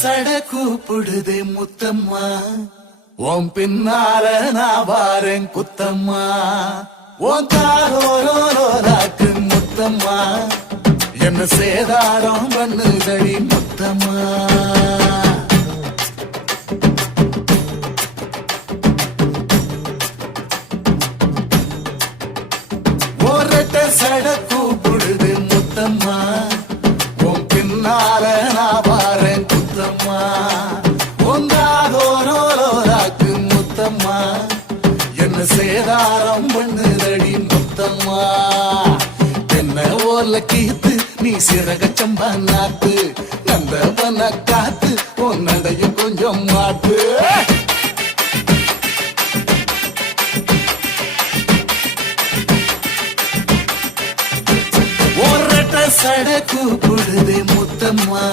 சட கூப்பிடுதே முத்தம்மா, உன் பின்னால நான் வாரேன் குத்தம்மா, உன் காரோராக்கு முத்தம்மா, என்ன சேதாரம் பண்ணுதடி முத்தம்மா. ஒரட்ட சட கூப்பிடுது முத்தம்மா, உன் பின்னால நான் வாரேன் குத்தம்மா, உங்காதோராக்கு முத்தம்மா, என்ன சேதாரம் பண்ணுதடி முத்தம்மா. என்ன ஓல கீத்து நீ சிறக சம்பா நாத்து,